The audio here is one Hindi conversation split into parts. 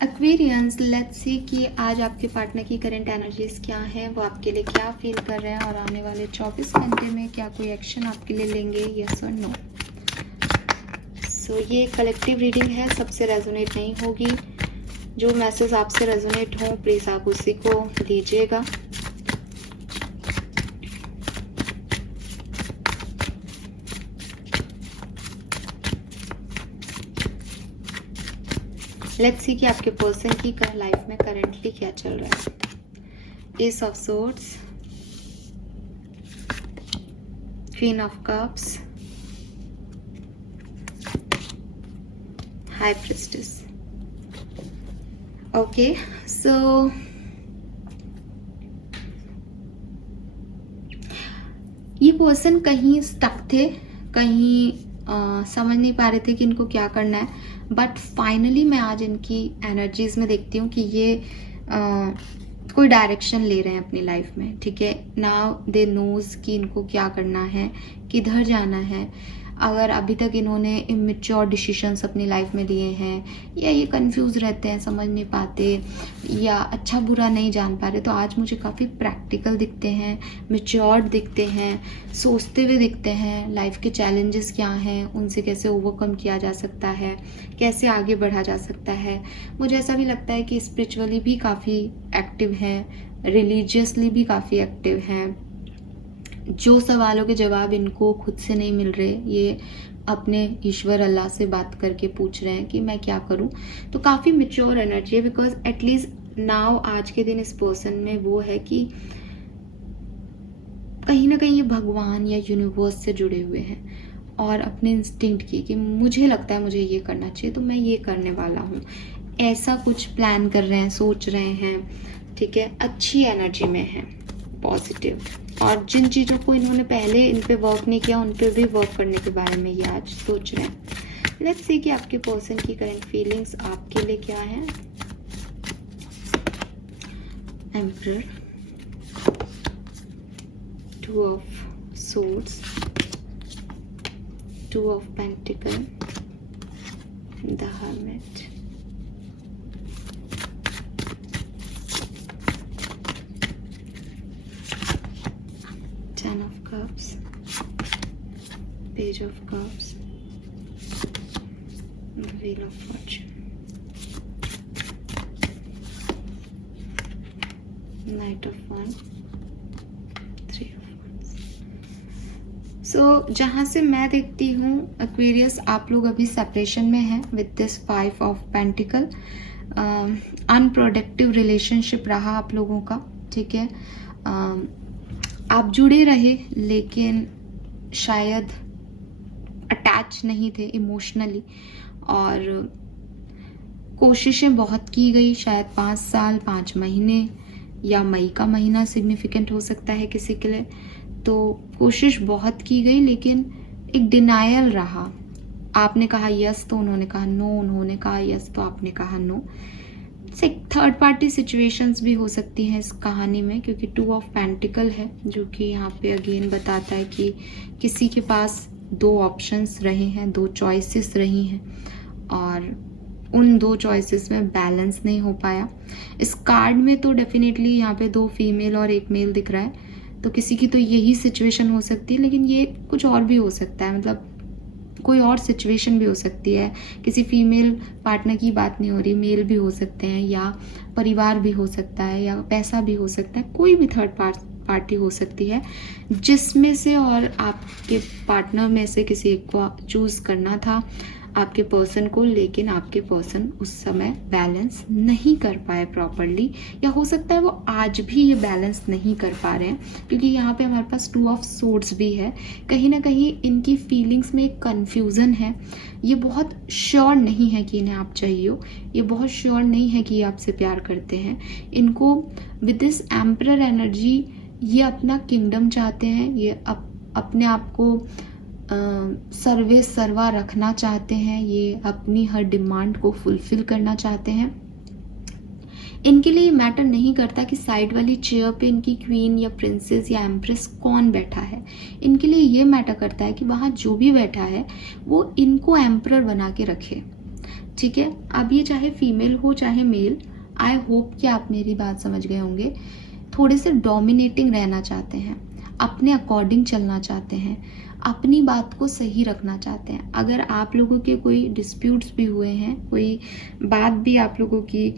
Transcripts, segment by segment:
एक्वेरियंस, लेट्स सी कि आज आपके पार्टनर की करंट एनर्जीज क्या हैं, वो आपके लिए क्या फील कर रहे हैं और आने वाले 24 घंटे में क्या कोई एक्शन आपके लिए लेंगे, यस और नो। सो ये कलेक्टिव रीडिंग है, सबसे रेजोनेट नहीं होगी। जो मैसेज आपसे रेजोनेट हो प्लीज़ आप उसी को दीजिएगा। लेट्स सी कि आपके पर्सन की लाइफ में करंटली क्या चल रहा है। Ace of swords, queen of cups, high priestess. Okay, so ये पर्सन कहीं स्टक थे, कहीं समझ नहीं पा रहे थे कि इनको क्या करना है, बट फाइनली मैं आज इनकी एनर्जीज में देखती हूँ कि ये कोई डायरेक्शन ले रहे हैं अपनी लाइफ में। ठीक है, नाउ दे नोज कि इनको क्या करना है, किधर जाना है। अगर अभी तक इन्होंने इमेच्योर डिसीजंस अपनी लाइफ में लिए हैं या ये कंफ्यूज रहते हैं, समझ नहीं पाते या अच्छा बुरा नहीं जान पा रहे, तो आज मुझे काफ़ी प्रैक्टिकल दिखते हैं, मैच्योर्ड दिखते हैं, सोचते हुए दिखते हैं। लाइफ के चैलेंजेस क्या हैं, उनसे कैसे ओवरकम किया जा सकता है, कैसे आगे बढ़ा जा सकता है। मुझे ऐसा भी लगता है कि स्पिरिचुअली भी काफ़ी एक्टिव हैं, रिलीजियसली भी काफ़ी एक्टिव हैं। जो सवालों के जवाब इनको खुद से नहीं मिल रहे, ये अपने ईश्वर अल्लाह से बात करके पूछ रहे हैं कि मैं क्या करूं। तो काफ़ी मेच्योर एनर्जी है, बिकॉज एटलीस्ट नाउ आज के दिन इस पर्सन में वो है कि कहीं ना कहीं ये भगवान या यूनिवर्स से जुड़े हुए हैं और अपने इंस्टिंक्ट की कि मुझे लगता है मुझे ये करना चाहिए तो मैं ये करने वाला हूँ, ऐसा कुछ प्लान कर रहे हैं, सोच रहे हैं। ठीक है, अच्छी एनर्जी में है, पॉजिटिव। और जिन चीज़ों को इन्होंने पहले इन पे वर्क नहीं किया उन पे भी वर्क करने के बारे में ये आज सोच रहे हैं। लेट्स सी कि आपके पर्सन की करंट फीलिंग्स आपके लिए क्या है। Emperor, two of swords, two of pentacle, the hermit, Ten of Cups, Page of Cups, the Wheel of Fortune, Knight of Wands, Three of Wands. So जहाँ से मैं देखती हूँ एक्वेरियस, आप लोग अभी सेपरेशन में हैं with this 5 of pentacle. Unproductive relationship रहा आप लोगों का। ठीक है, आप जुड़े रहे लेकिन शायद अटैच नहीं थे इमोशनली, और कोशिशें बहुत की गई, शायद 5 साल 5 महीने या मई का महीना सिग्निफिकेंट हो सकता है किसी के लिए। तो कोशिश बहुत की गई लेकिन एक डिनायल रहा। आपने कहा यस तो उन्होंने कहा नो, उन्होंने कहा यस तो आपने कहा नो। एक थर्ड पार्टी सिचुएशंस भी हो सकती हैं इस कहानी में, क्योंकि 2 ऑफ पेंटिकल है जो कि यहाँ पे अगेन बताता है कि किसी के पास 2 ऑप्शंस रहे हैं, 2 चॉइसेस रही हैं और उन 2 चॉइसेस में बैलेंस नहीं हो पाया। इस कार्ड में तो डेफिनेटली यहाँ पे 2 फीमेल और 1 मेल दिख रहा है, तो किसी की तो यही सिचुएशन हो सकती है, लेकिन ये कुछ और भी हो सकता है, मतलब कोई और सिचुएशन भी हो सकती है। किसी फीमेल पार्टनर की बात नहीं हो रही, मेल भी हो सकते हैं या परिवार भी हो सकता है या पैसा भी हो सकता है, कोई भी थर्ड पार्टी हो सकती है जिसमें से, और आपके पार्टनर में से किसी एक को चूज करना था आपके पर्सन को, लेकिन आपके पर्सन उस समय बैलेंस नहीं कर पाए प्रॉपरली, या हो सकता है वो आज भी ये बैलेंस नहीं कर पा रहे हैं, क्योंकि यहाँ पे हमारे पास 2 ऑफ सोर्ड्स भी है। कहीं ना कहीं इनकी फीलिंग्स में एक कन्फ्यूज़न है, ये बहुत श्योर नहीं है कि इन्हें आप चाहिए हो, ये बहुत श्योर नहीं है कि ये आपसे प्यार करते हैं। इनको विद दिस एम्परर एनर्जी ये अपना किंगडम चाहते हैं, ये अपने आप को सर्वे सर्वा रखना चाहते हैं, ये अपनी हर डिमांड को फुलफिल करना चाहते हैं। इनके लिए मैटर नहीं करता कि साइड वाली चेयर पे इनकी क्वीन या प्रिंसेस या एम्प्रेस कौन बैठा है। इनके लिए ये मैटर करता है कि वहाँ जो भी बैठा है वो इनको एम्परर बना के रखे। ठीक है। अब ये चाहे फीमेल हो चाहे मेल, आई होप कि आप मेरी बात समझ गए होंगे। थोड़े से डोमिनेटिंग रहना चाहते हैं, अपने अकॉर्डिंग चलना चाहते हैं, अपनी बात को सही रखना चाहते हैं। अगर आप लोगों के कोई डिस्प्यूट्स भी हुए हैं, कोई बात भी आप लोगों की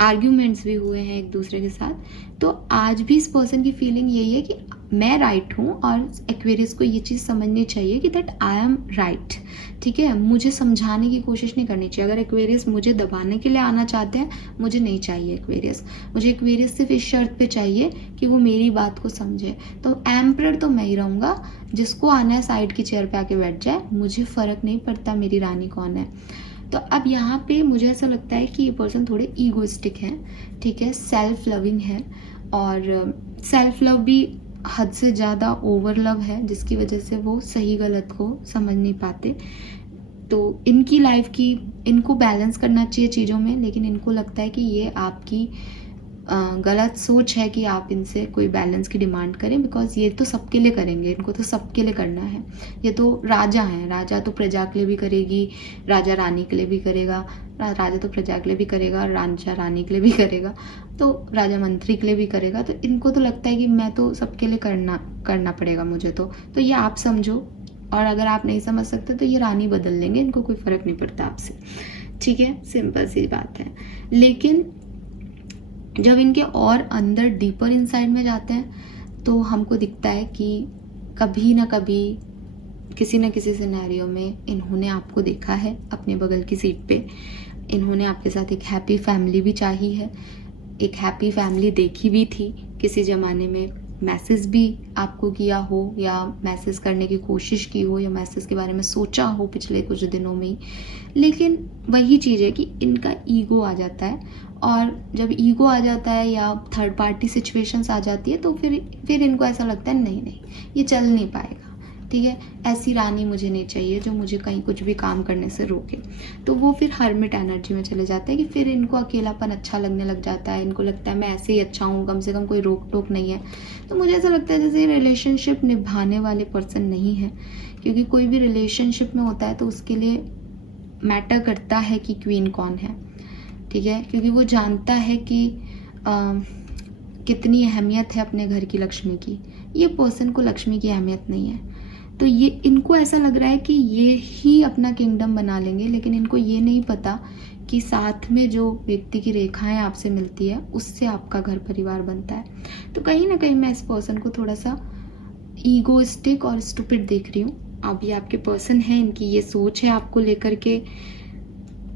आर्ग्यूमेंट्स भी हुए हैं एक दूसरे के साथ, तो आज भी इस पर्सन की फीलिंग यही है कि मैं राइट हूँ और एक्वेरियस को ये चीज़ समझनी चाहिए कि दैट आई एम राइट। ठीक है, मुझे समझाने की कोशिश नहीं करनी चाहिए। अगर एक्वेरियस मुझे दबाने के लिए आना चाहते हैं, मुझे नहीं चाहिए एक्वेरियस। मुझे एक्वेरियस सिर्फ इस शर्त पे चाहिए कि वो मेरी बात को समझे। तो एम्परर तो मैं ही रहूँगा, जिसको आना है साइड की चेयर पे आके बैठ जाए, मुझे फ़र्क नहीं पड़ता मेरी रानी कौन है। तो अब यहाँ पे मुझे ऐसा लगता है कि ये पर्सन थोड़े ईगोइस्टिक हैं, ठीक है, सेल्फ लविंग है, और सेल्फ लव भी हद से ज़्यादा ओवर लव है, जिसकी वजह से वो सही गलत को समझ नहीं पाते। तो इनकी लाइफ की, इनको बैलेंस करना चाहिए चीज़ों में, लेकिन इनको लगता है कि ये आपकी गलत सोच है कि आप इनसे कोई बैलेंस की डिमांड करें, बिकॉज ये तो सबके लिए करेंगे, इनको तो सबके लिए करना है। ये तो राजा हैं, राजा तो प्रजा के लिए भी करेगी, राजा रानी के लिए भी करेगा, राजा तो प्रजा के लिए भी करेगा, राजा रानी के लिए भी करेगा, तो राजा मंत्री के लिए भी करेगा। तो इनको तो लगता है कि मैं तो सबके लिए करना पड़ेगा मुझे। तो ये आप समझो, और अगर आप नहीं समझ सकते तो ये रानी बदल लेंगे, इनको कोई फ़र्क नहीं पड़ता आपसे। ठीक है, सिंपल सी बात है। लेकिन जब इनके और अंदर डीपर इनसाइड में जाते हैं, तो हमको दिखता है कि कभी ना कभी किसी न किसी सिनेरियो में इन्होंने आपको देखा है अपने बगल की सीट पे। इन्होंने आपके साथ एक हैप्पी फैमिली भी चाही है, एक हैप्पी फैमिली देखी भी थी किसी ज़माने में, मैसेज भी आपको किया हो, या मैसेज करने की कोशिश की हो, या मैसेज के बारे में सोचा हो पिछले कुछ दिनों में ही। लेकिन वही चीज़ है कि इनका ईगो आ जाता है, और जब ईगो आ जाता है या थर्ड पार्टी सिचुएशंस आ जाती है, तो फिर इनको ऐसा लगता है नहीं ये चल नहीं पाएगा। ठीक है, ऐसी रानी मुझे नहीं चाहिए जो मुझे कहीं कुछ भी काम करने से रोके। तो वो फिर हर्मिट एनर्जी में चले जाते हैं कि फिर इनको अकेलापन अच्छा लगने लग जाता है। इनको लगता है मैं ऐसे ही अच्छा हूँ, कम से कम कोई रोक टोक नहीं है। तो मुझे ऐसा लगता है जैसे रिलेशनशिप निभाने वाले पर्सन नहीं है, क्योंकि कोई भी रिलेशनशिप में होता है तो उसके लिए मैटर करता है कि क्वीन कौन है। ठीक है, क्योंकि वो जानता है कि कितनी अहमियत है अपने घर की लक्ष्मी की। ये पर्सन को लक्ष्मी की अहमियत नहीं है, तो ये इनको ऐसा लग रहा है कि ये ही अपना किंगडम बना लेंगे, लेकिन इनको ये नहीं पता कि साथ में जो व्यक्ति की रेखाएं आपसे मिलती है, उससे आपका घर परिवार बनता है। तो कहीं ना कहीं मैं इस पर्सन को थोड़ा सा ईगोइस्टिक और स्टूपिड देख रही हूँ। अब ये आपके पर्सन है, इनकी ये सोच है आपको लेकर के,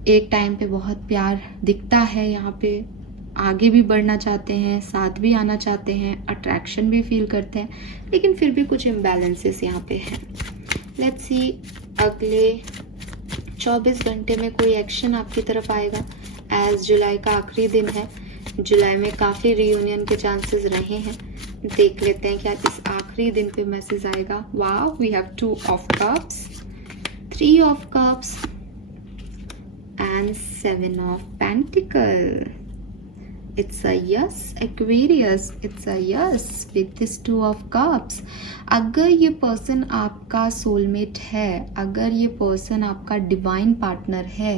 एक टाइम पे बहुत प्यार दिखता है, यहाँ पे आगे भी बढ़ना चाहते हैं, साथ भी आना चाहते हैं, अट्रैक्शन भी फील करते हैं, लेकिन फिर भी कुछ इम्बैलेंसेस यहाँ पे हैं। लेट्स सी अगले 24 घंटे में कोई एक्शन आपकी तरफ आएगा। एज जुलाई का आखिरी दिन है, जुलाई में काफ़ी रियूनियन के चांसेस रहे हैं। देख लेते हैं क्या इस आखिरी दिन पे मैसेज आएगा। Wow, we have 2 of cups, 3 of cups and 7 of Pentacle. It's a yes, Aquarius. It's a yes with this 2 of Cups. अगर ये पर्सन आपका सोलमेट है, अगर ये पर्सन आपका डिवाइन पार्टनर है,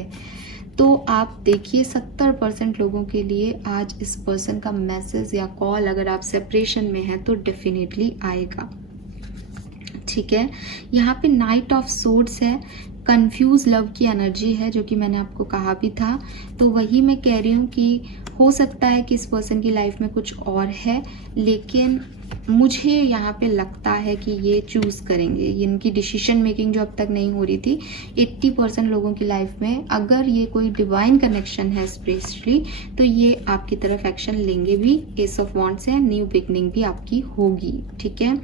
तो आप देखिए 70% लोगों के लिए आज इस पर्सन का मैसेज या कॉल, अगर आप सेपरेशन में हैं तो डेफिनेटली आएगा। ठीक है, यहाँ पे नाइट ऑफ सोर्ड्स है, कंफ्यूज लव की एनर्जी है, जो कि मैंने आपको कहा भी था। तो वही मैं कह रही हूँ कि हो सकता है कि इस पर्सन की लाइफ में कुछ और है, लेकिन मुझे यहाँ पे लगता है कि ये चूज़ करेंगे। इनकी डिसीजन मेकिंग जो अब तक नहीं हो रही थी, 80% लोगों की लाइफ में अगर ये कोई डिवाइन कनेक्शन है स्पेशली, तो ये आपकी तरफ एक्शन लेंगे भी। एस ऑफ वॉन्ड्स है, न्यू बिगनिंग भी आपकी होगी। ठीक है,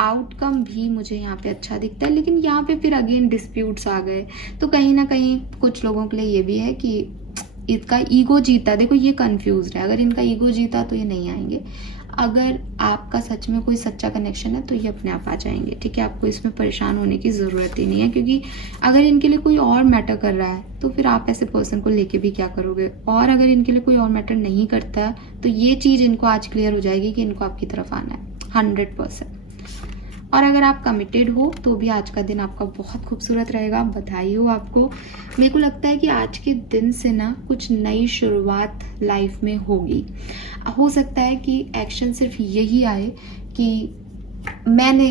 आउटकम भी मुझे यहाँ पे अच्छा दिखता है, लेकिन यहाँ पे फिर अगेन डिस्प्यूट्स आ गए, तो कहीं ना कहीं कुछ लोगों के लिए ये भी है कि इसका ईगो जीता। देखो ये कंफ्यूज है, अगर इनका ईगो जीता तो ये नहीं आएंगे। अगर आपका सच में कोई सच्चा कनेक्शन है तो ये अपने आप आ जाएंगे। ठीक है, आपको इसमें परेशान होने की ज़रूरत ही नहीं है, क्योंकि अगर इनके लिए कोई और मैटर कर रहा है तो फिर आप ऐसे पर्सन को लेके भी क्या करोगे। और अगर इनके लिए कोई और मैटर नहीं करता तो ये चीज़ इनको आज क्लियर हो जाएगी कि इनको आपकी तरफ आना है 100%। और अगर आप कमिटेड हो तो भी आज का दिन आपका बहुत खूबसूरत रहेगा, बधाई हो आपको। मेरे को लगता है कि आज के दिन से ना कुछ नई शुरुआत लाइफ में होगी। हो सकता है कि एक्शन सिर्फ यही आए कि मैंने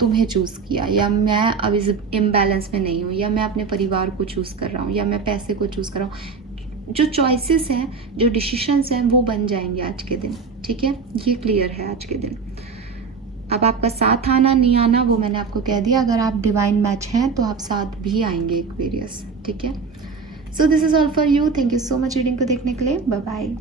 तुम्हें चूज़ किया, या मैं अब इस इम्बैलेंस में नहीं हूँ, या मैं अपने परिवार को चूज़ कर रहा हूँ, या मैं पैसे को चूज़ कर रहा हूँ। जो चॉइसेस हैं, जो डिसीशंस हैं, वो बन जाएंगे आज के दिन, ठीक है। ये क्लियर है आज के दिन। अब आपका साथ आना नहीं आना वो मैंने आपको कह दिया। अगर आप डिवाइन मैच हैं तो आप साथ भी आएंगे एक्वेरियस, ठीक है। So this is all for you. Thank you so much reading को देखने के लिए। Bye bye.